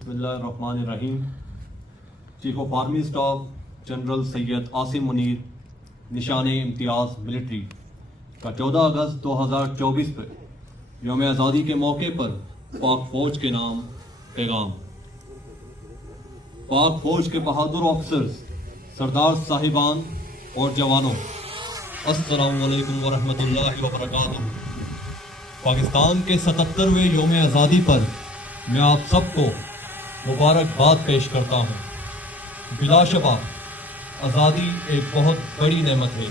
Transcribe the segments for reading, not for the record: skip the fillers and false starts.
बिस्मिल्लाहिर्रहमानिर्रहीम। Chief of army staff general Syed Asim Munir, निशान इम्तियाज़ military का 14 अगस्त 2024 पर यौम आज़ादी के मौके पर पाक फ़ौज के नाम पैगाम। पाक फ़ौज के बहादुर ऑफिसर्स, सरदार साहिबान और जवानों, अस्सलामु अलैकुम वरहमतुल्लाहि वबरकातुहू। पाकिस्तान के 77वें यौम आज़ादी पर मैं आप सबको मुबारकबाद पेश करता हूँ। बिलाशबा आज़ादी एक बहुत बड़ी नेमत है।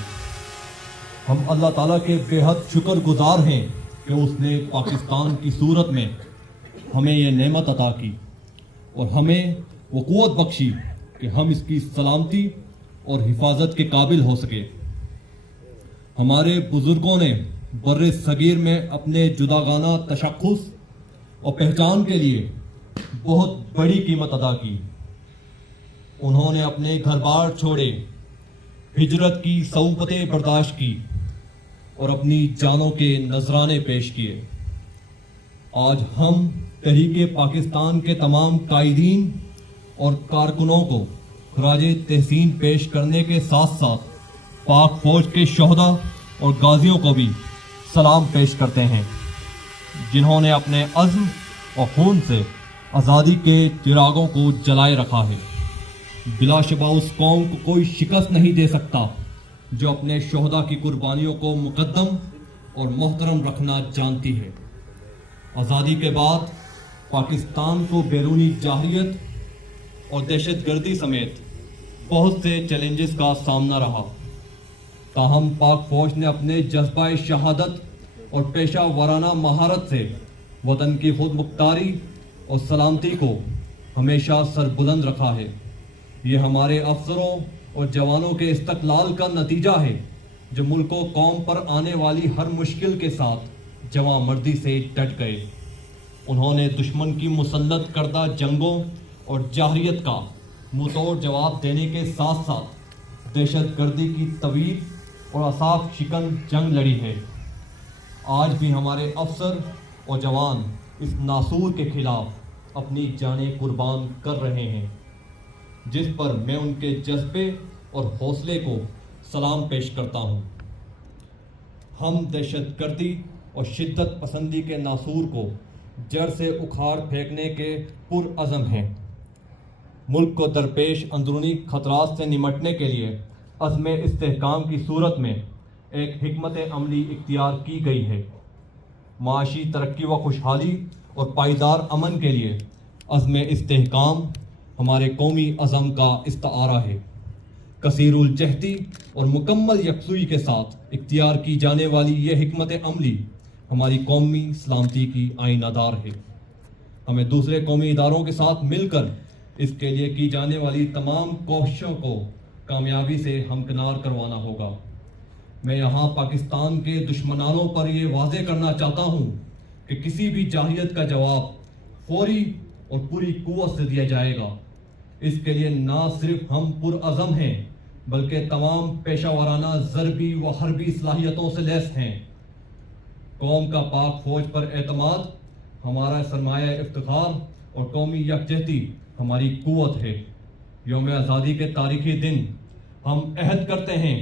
हम अल्लाह ताला के बेहद शुक्रगुजार हैं कि उसने पाकिस्तान की सूरत में हमें ये नेमत अता की और हमें वो क़ुव्वत बख्शी कि हम इसकी सलामती और हिफाजत के काबिल हो सके। हमारे बुज़ुर्गों ने बर्रे सगीर में अपने जुदागाना तशख़्ख़ुस और पहचान के लिए बहुत बड़ी कीमत अदा की। उन्होंने अपने घर बार छोड़े, हिजरत की सऊबतें बर्दाश्त की और अपनी जानों के नजराने पेश किए। आज हम तहरीके पाकिस्तान के तमाम कायदीन और कारकुनों को खराजे तहसीन पेश करने के साथ साथ पाक फौज के शोहदा और गाजियों को भी सलाम पेश करते हैं, जिन्होंने अपने अज़्म और खून से आज़ादी के चिरागों को जलाए रखा है। बिलाशबा उस कौम को कोई शिकस्त नहीं दे सकता जो अपने शोहदा की कुर्बानियों को मुकद्दम और मोहतरम रखना जानती है। आज़ादी के बाद पाकिस्तान को बैरूनी जाहिलियत और दहशतगर्दी समेत बहुत से चैलेंजेस का सामना रहा, ताहम पाक फौज ने अपने जज्बा शहादत और पेशा वाराना महारत से वतन की खुद मुख्तारी और सलामती को हमेशा सरबुलंद रखा है। ये हमारे अफसरों और जवानों के इस्तक़लाल का नतीजा है, जो मुल्क व कौम पर आने वाली हर मुश्किल के साथ जवां मर्दी से डट गए। उन्होंने दुश्मन की मुसल्लत करदा जंगों और जाहरियत का मुंहतोड़ जवाब देने के साथ साथ दहशतगर्दी की तवील और असाफ शिकन जंग लड़ी है। आज भी हमारे अफसर और जवान इस नासूर के खिलाफ अपनी जानें कुर्बान कर रहे हैं, जिस पर मैं उनके जज्बे और हौसले को सलाम पेश करता हूँ। हम दहशतगर्दी और शिद्दत पसंदी के नासूर को जड़ से उखाड़ फेंकने के पुरअज़म हैं। मुल्क को दरपेश अंदरूनी खतरात से निमटने के लिए अज़्म इस्तेहकाम की सूरत में एक हिकमत अमली इख्तियार की गई है। माशी तरक्की व खुशहाली और पायदार अमन के लिए अज़्म इस्तेहकाम हमारे कौमी अज़म का इस्तारा है। कसीरुल जहदी और मुकम्मल यकसुई के साथ इख्तियार की जाने वाली ये हिकमत अमली हमारी कौमी सलामती की आइनादार है। हमें दूसरे कौमी इदारों के साथ मिलकर इसके लिए की जाने वाली तमाम कोशिशों को कामयाबी से हमकिनार करवाना होगा। मैं यहाँ पाकिस्तान के दुश्मनानों पर ये वाज़े करना चाहता हूँ कि किसी भी जाहिलियत का जवाब फौरी और पूरी कुव्वत से दिया जाएगा। इसके लिए ना सिर्फ हम पुरअज़म हैं, बल्कि तमाम पेशा वाराना ज़रबी व हरबी सलाहियतों से लैस हैं। कौम का पाक फौज पर एतमाद हमारा सरमाया इफ्तिखार और कौमी यकजहती हमारी कुव्वत है। यौम आज़ादी के तारीखी दिन हम अहद करते हैं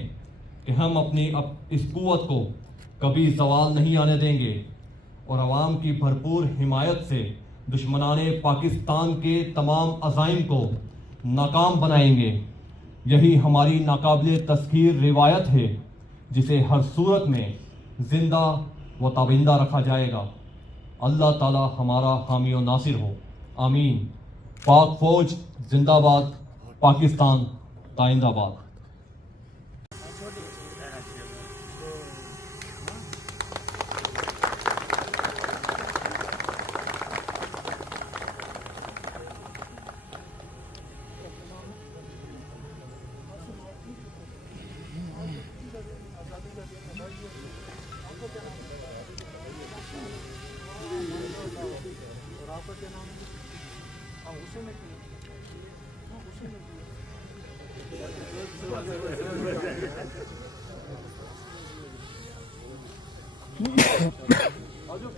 कि हम अपनी इस कुव्वत को कभी ज़वाल नहीं आने देंगे और अवाम की भरपूर हिमायत से दुश्मनाने पाकिस्तान के तमाम अज़ाइम को ناکام بنائیں گے۔ یہی ہماری ناقابل تذکیر روایت ہے جسے ہر صورت میں زندہ و تابندہ رکھا جائے گا۔ اللہ تعالی ہمارا حامی و ناصر ہو، آمین۔ پاک فوج زندہ باد، پاکستان تائندہ باد۔ آ جاؤ